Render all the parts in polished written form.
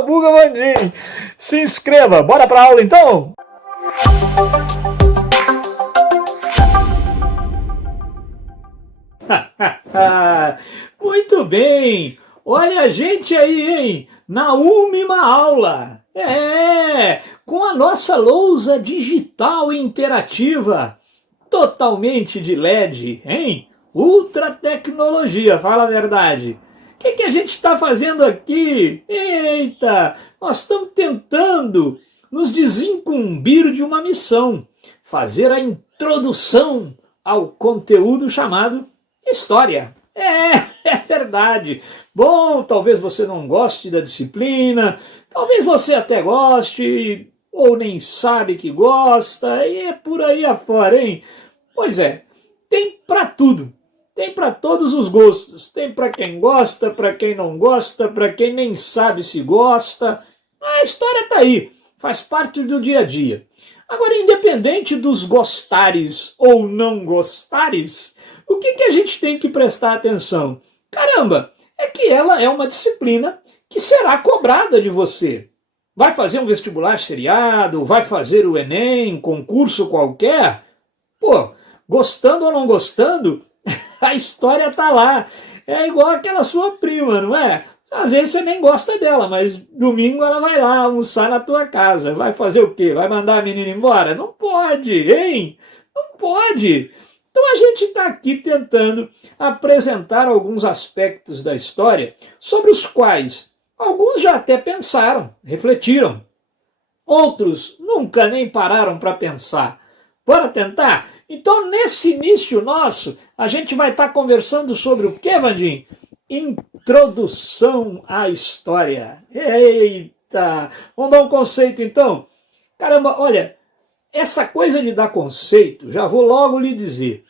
Buga Vandinho. Se inscreva. Bora pra aula então? Muito bem. Olha a gente aí, hein? Na última aula. Com a nossa lousa digital interativa. Totalmente de LED, hein? Ultra tecnologia, fala a verdade. O que a gente está fazendo aqui? Eita, nós estamos tentando nos desincumbir de uma missão. Fazer a introdução ao conteúdo chamado História. É verdade. Bom, talvez você não goste da disciplina, talvez você até goste, ou nem sabe que gosta, e é por aí afora, hein? Pois é, tem para tudo. Tem para todos os gostos. Tem para quem gosta, para quem não gosta, para quem nem sabe se gosta. A história está aí, faz parte do dia a dia. Agora, independente dos gostares ou não gostares, o que a gente tem que prestar atenção? Caramba, é que ela é uma disciplina que será cobrada de você. Vai fazer um vestibular seriado, vai fazer o Enem, concurso qualquer? Pô, gostando ou não gostando, a história tá lá. É igual aquela sua prima, não é? Às vezes você nem gosta dela, mas domingo ela vai lá almoçar na tua casa. Vai fazer o quê? Vai mandar a menina embora? Não pode, hein? Não pode. Então a gente está aqui tentando apresentar alguns aspectos da história sobre os quais alguns já até pensaram, refletiram. Outros nunca nem pararam para pensar. Bora tentar? Então, nesse início nosso, a gente vai estar conversando sobre o quê, Vandinho? Introdução à história. Eita! Vamos dar um conceito, então? Caramba, olha, essa coisa de dar conceito, já vou logo lhe dizer,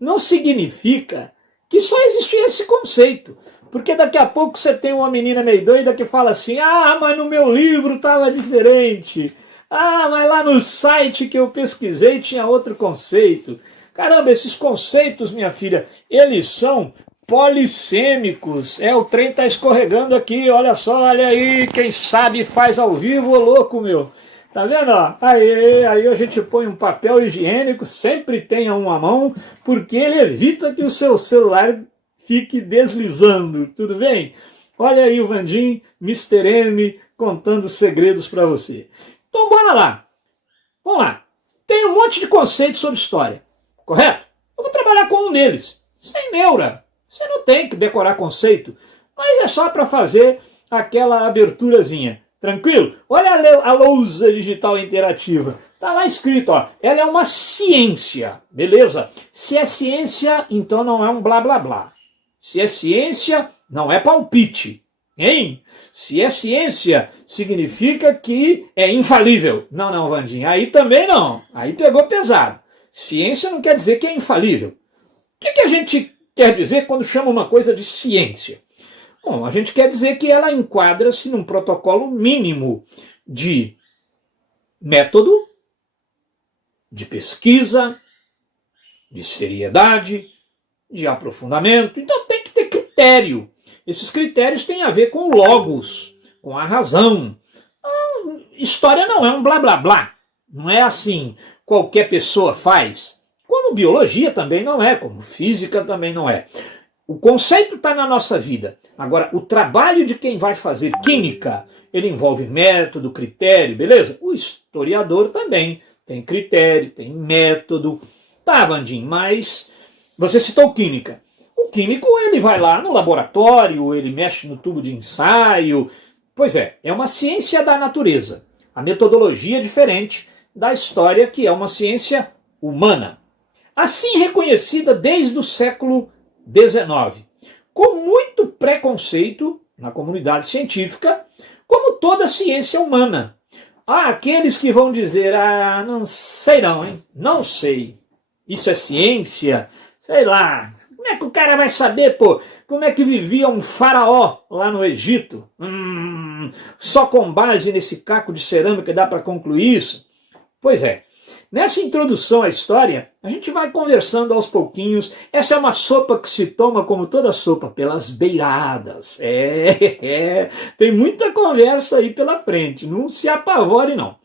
não significa que só existe esse conceito. Porque daqui a pouco você tem uma menina meio doida que fala assim, mas no meu livro estava diferente. Mas lá no site que eu pesquisei tinha outro conceito. Caramba, esses conceitos, minha filha, eles são polissêmicos. O trem tá escorregando aqui, olha só, olha aí, quem sabe faz ao vivo, ô louco, meu. Tá vendo? Aí a gente põe um papel higiênico, sempre tenha um à mão, porque ele evita que o seu celular fique deslizando, tudo bem? Olha aí o Vandinho, Mr. M, contando segredos para você. Então bora lá. Vamos lá. Tem um monte de conceitos sobre história, correto? Eu vou trabalhar com um deles, sem neura. Você não tem que decorar conceito, mas é só para fazer aquela aberturazinha. Tranquilo? Olha a lousa digital interativa. Tá lá escrito, ó. Ela é uma ciência, beleza? Se é ciência, então não é um blá blá blá. Se é ciência, não é palpite, hein? Se é ciência, significa que é infalível. Não, Vandinho, aí também não. Aí pegou pesado. Ciência não quer dizer que é infalível. O que a gente quer dizer quando chama uma coisa de ciência? Bom, a gente quer dizer que ela enquadra-se num protocolo mínimo de método, de pesquisa, de seriedade, de aprofundamento. Então tem que ter critério. Esses critérios têm a ver com o logos, com a razão. História não é um blá blá blá. Não é assim, qualquer pessoa faz. Como biologia também não é, como física também não é. O conceito está na nossa vida. Agora, o trabalho de quem vai fazer química, ele envolve método, critério, beleza? O historiador também tem critério, tem método. Tá, Vandinho, mas você citou química. O químico, ele vai lá no laboratório, ele mexe no tubo de ensaio. Pois é uma ciência da natureza. A metodologia é diferente da história, que é uma ciência humana. Assim reconhecida desde o século XIX, com muito preconceito na comunidade científica, como toda ciência humana. Há aqueles que vão dizer, não sei não, hein? Não sei. Isso é ciência? Sei lá. Como é que o cara vai saber, pô? Como é que vivia um faraó lá no Egito? Só com base nesse caco de cerâmica dá para concluir isso? Pois é. Nessa introdução à história, a gente vai conversando aos pouquinhos. Essa é uma sopa que se toma, como toda sopa, pelas beiradas. Tem muita conversa aí pela frente, não se apavore não.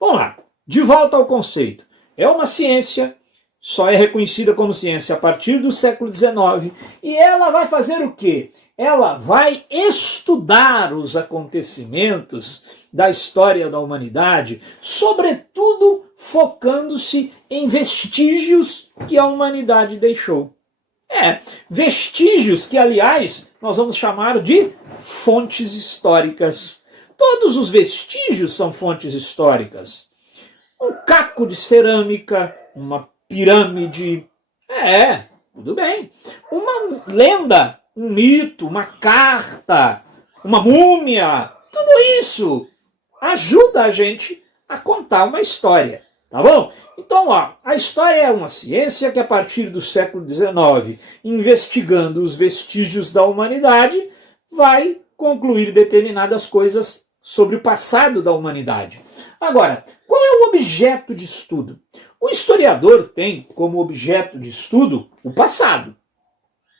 Vamos lá, de volta ao conceito. É uma ciência, só é reconhecida como ciência a partir do século XIX, e ela vai fazer o quê? Ela vai estudar os acontecimentos da história da humanidade, sobretudo focando-se em vestígios que a humanidade deixou. Vestígios que, aliás, nós vamos chamar de fontes históricas. Todos os vestígios são fontes históricas. Um caco de cerâmica, uma pirâmide, tudo bem. Uma lenda, um mito, uma carta, uma múmia, tudo isso ajuda a gente a contar uma história, tá bom? Então, a história é uma ciência que a partir do século XIX, investigando os vestígios da humanidade, vai concluir determinadas coisas sobre o passado da humanidade. Agora, qual é o objeto de estudo? O historiador tem como objeto de estudo o passado,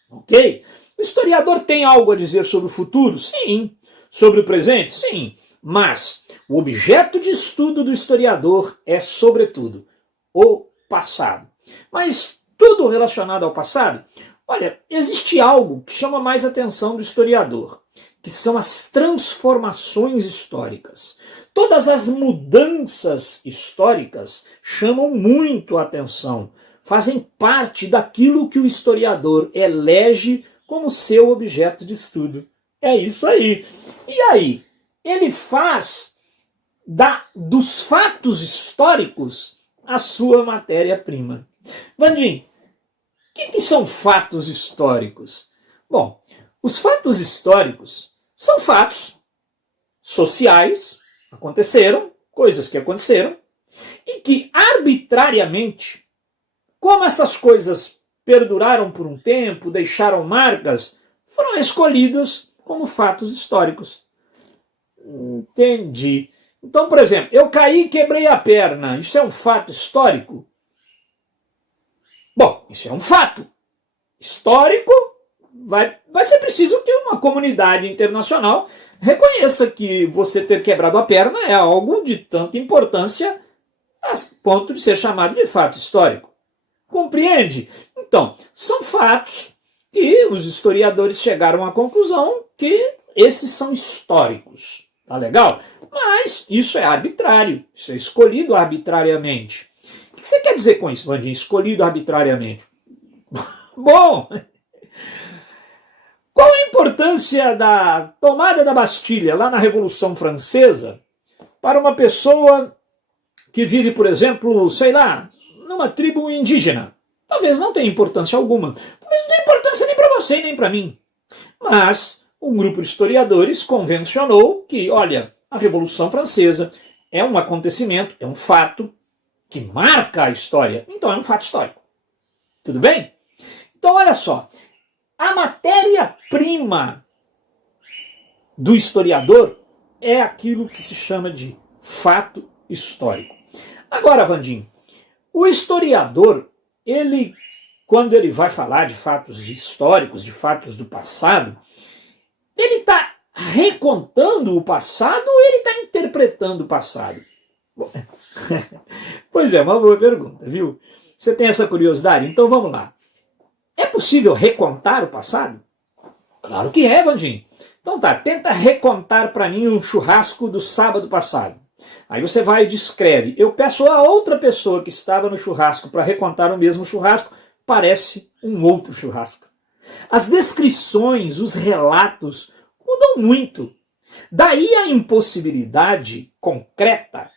ok? O historiador tem algo a dizer sobre o futuro? Sim. Sobre o presente? Sim. Mas o objeto de estudo do historiador é, sobretudo, o passado. Mas tudo relacionado ao passado? Olha, existe algo que chama mais atenção do historiador, que são as transformações históricas. Todas as mudanças históricas chamam muito a atenção, fazem parte daquilo que o historiador elege como seu objeto de estudo. É isso aí. E aí? Ele faz dos fatos históricos a sua matéria-prima. Vandim, o que são fatos históricos? Bom, os fatos históricos são fatos sociais, aconteceram, coisas que aconteceram, e que arbitrariamente, como essas coisas perduraram por um tempo, deixaram marcas, foram escolhidas como fatos históricos. Entendi. Então, por exemplo, eu caí e quebrei a perna. Isso é um fato histórico? Bom, isso é um fato histórico. Vai ser preciso que uma comunidade internacional reconheça que você ter quebrado a perna é algo de tanta importância a ponto de ser chamado de fato histórico. Compreende? Então, são fatos que os historiadores chegaram à conclusão que esses são históricos. Tá legal? Mas isso é arbitrário, isso é escolhido arbitrariamente. O que você quer dizer com isso, Vandinho? Escolhido arbitrariamente? Bom, qual a importância da tomada da Bastilha lá na Revolução Francesa para uma pessoa que vive, por exemplo, sei lá, numa tribo indígena? Talvez não tenha importância alguma. Talvez não tenha importância nem para você nem para mim. Mas um grupo de historiadores convencionou que, olha, a Revolução Francesa é um acontecimento, é um fato que marca a história. Então é um fato histórico. Tudo bem? Então olha só, a matéria-prima do historiador é aquilo que se chama de fato histórico. Agora, Vandinho, o historiador, quando ele vai falar de fatos históricos, de fatos do passado, ele está recontando o passado ou ele está interpretando o passado? Bom, pois é, uma boa pergunta, viu? Você tem essa curiosidade? Então vamos lá. É possível recontar o passado? Claro que é, Vandinho. Então tá, tenta recontar para mim um churrasco do sábado passado. Aí você vai e descreve. Eu peço a outra pessoa que estava no churrasco para recontar o mesmo churrasco, parece um outro churrasco. As descrições, os relatos mudam muito. Daí a impossibilidade concreta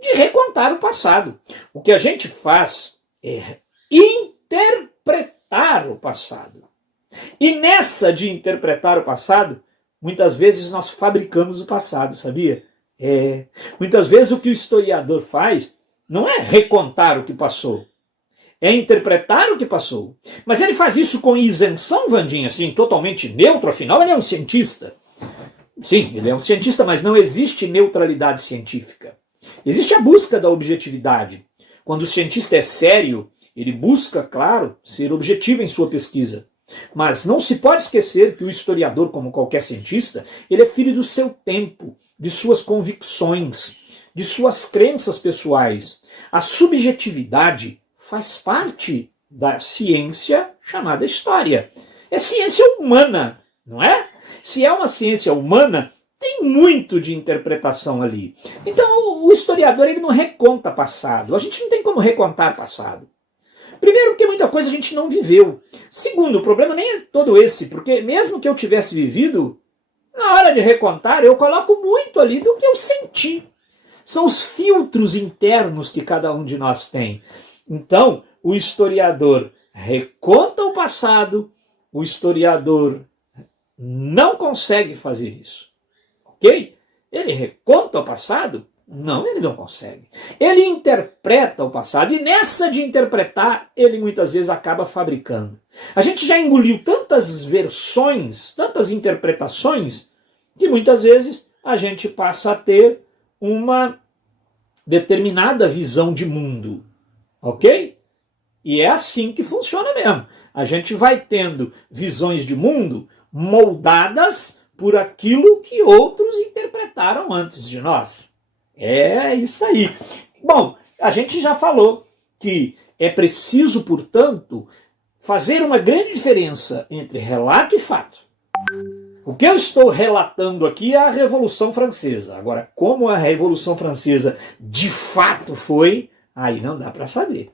de recontar o passado. O que a gente faz é interpretar o passado. E nessa de interpretar o passado, muitas vezes nós fabricamos o passado, sabia? Muitas vezes o que o historiador faz não é recontar o que passou, é interpretar o que passou. Mas ele faz isso com isenção, Vandinha, assim, totalmente neutro, afinal ele é um cientista. Sim, ele é um cientista, mas não existe neutralidade científica. Existe a busca da objetividade. Quando o cientista é sério, ele busca, claro, ser objetivo em sua pesquisa. Mas não se pode esquecer que o historiador, como qualquer cientista, ele é filho do seu tempo, de suas convicções, de suas crenças pessoais. A subjetividade faz parte da ciência chamada história. É ciência humana, não é? Se é uma ciência humana, tem muito de interpretação ali. Então o historiador ele não reconta passado. A gente não tem como recontar passado. Primeiro, porque muita coisa a gente não viveu. Segundo, o problema nem é todo esse, porque mesmo que eu tivesse vivido, na hora de recontar, eu coloco muito ali do que eu senti. São os filtros internos que cada um de nós tem. Então, o historiador reconta o passado, o historiador não consegue fazer isso. Ok? Ele reconta o passado? Não, ele não consegue. Ele interpreta o passado e nessa de interpretar, ele muitas vezes acaba fabricando. A gente já engoliu tantas versões, tantas interpretações, que muitas vezes a gente passa a ter uma determinada visão de mundo. Ok? E é assim que funciona mesmo. A gente vai tendo visões de mundo moldadas por aquilo que outros interpretaram antes de nós. É isso aí. Bom, a gente já falou que é preciso, portanto, fazer uma grande diferença entre relato e fato. O que eu estou relatando aqui é a Revolução Francesa. Agora, como a Revolução Francesa de fato foi, aí não dá para saber.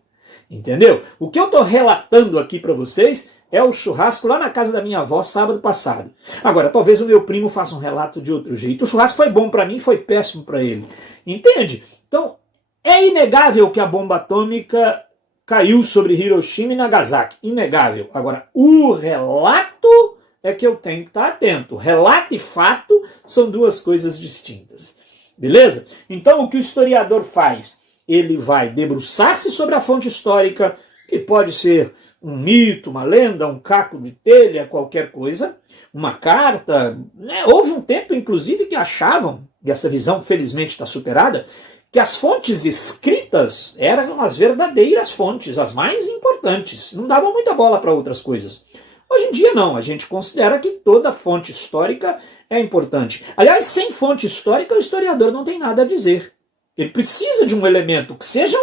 Entendeu? O que eu estou relatando aqui para vocês é o churrasco lá na casa da minha avó sábado passado. Agora, talvez o meu primo faça um relato de outro jeito. O churrasco foi bom para mim, foi péssimo para ele. Entende? Então, é inegável que a bomba atômica caiu sobre Hiroshima e Nagasaki. Inegável. Agora, o relato é que eu tenho que estar atento. Relato e fato são duas coisas distintas. Beleza? Então, o que o historiador faz? Ele vai debruçar-se sobre a fonte histórica, que pode ser um mito, uma lenda, um caco de telha, qualquer coisa, uma carta. Né? Houve um tempo, inclusive, que achavam, e essa visão felizmente está superada, que as fontes escritas eram as verdadeiras fontes, as mais importantes. Não davam muita bola para outras coisas. Hoje em dia não, a gente considera que toda fonte histórica é importante. Aliás, sem fonte histórica, o historiador não tem nada a dizer. Ele precisa de um elemento, que seja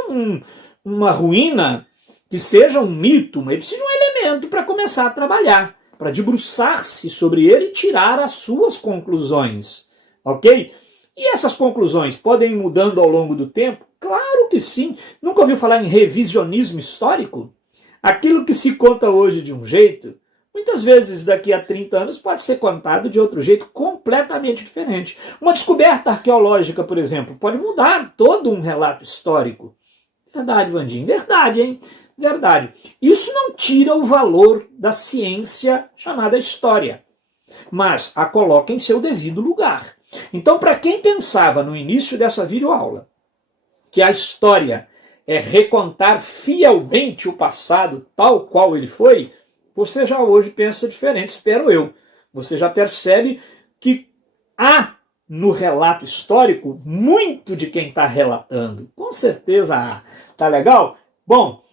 uma ruína, que seja um mito, mas ele precisa de um elemento para começar a trabalhar, para debruçar-se sobre ele e tirar as suas conclusões. Ok? E essas conclusões podem ir mudando ao longo do tempo? Claro que sim. Nunca ouviu falar em revisionismo histórico? Aquilo que se conta hoje de um jeito, muitas vezes daqui a 30 anos pode ser contado de outro jeito completamente diferente. Uma descoberta arqueológica, por exemplo, pode mudar todo um relato histórico. Verdade, Vandinho. Verdade, hein? Verdade. Isso não tira o valor da ciência chamada história, mas a coloca em seu devido lugar. Então, para quem pensava no início dessa videoaula que a história é recontar fielmente o passado tal qual ele foi, você já hoje pensa diferente, espero eu. Você já percebe que há no relato histórico muito de quem está relatando. Com certeza há. Tá legal? Bom,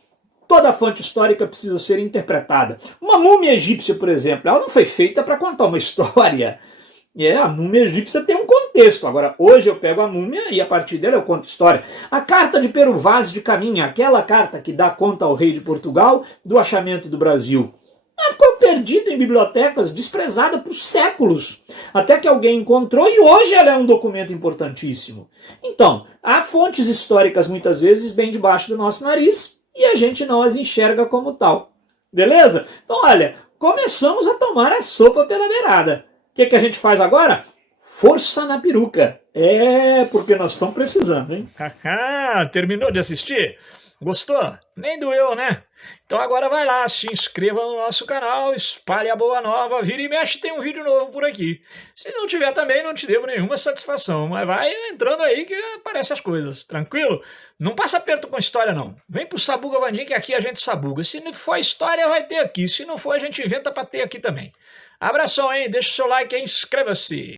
toda fonte histórica precisa ser interpretada. Uma múmia egípcia, por exemplo, ela não foi feita para contar uma história. A múmia egípcia tem um contexto. Agora, hoje eu pego a múmia e a partir dela eu conto história. A carta de Pero Vaz de Caminha, aquela carta que dá conta ao rei de Portugal do achamento do Brasil, ela ficou perdida em bibliotecas, desprezada por séculos, até que alguém encontrou e hoje ela é um documento importantíssimo. Então, há fontes históricas muitas vezes bem debaixo do nosso nariz e a gente não as enxerga como tal. Beleza? Então, olha, começamos a tomar a sopa pela beirada. O que a gente faz agora? Força na peruca. Porque nós estamos precisando, hein? Terminou de assistir? Gostou? Nem doeu, né? Então agora vai lá, se inscreva no nosso canal, espalhe a boa nova, vira e mexe, tem um vídeo novo por aqui. Se não tiver também, não te devo nenhuma satisfação, mas vai entrando aí que aparecem as coisas, tranquilo? Não passa aperto com história não. Vem pro Sabuga Vandim que aqui a gente sabuga. Se não for história, vai ter aqui. Se não for, a gente inventa pra ter aqui também. Abração, hein? Deixa o seu like aí, inscreva-se.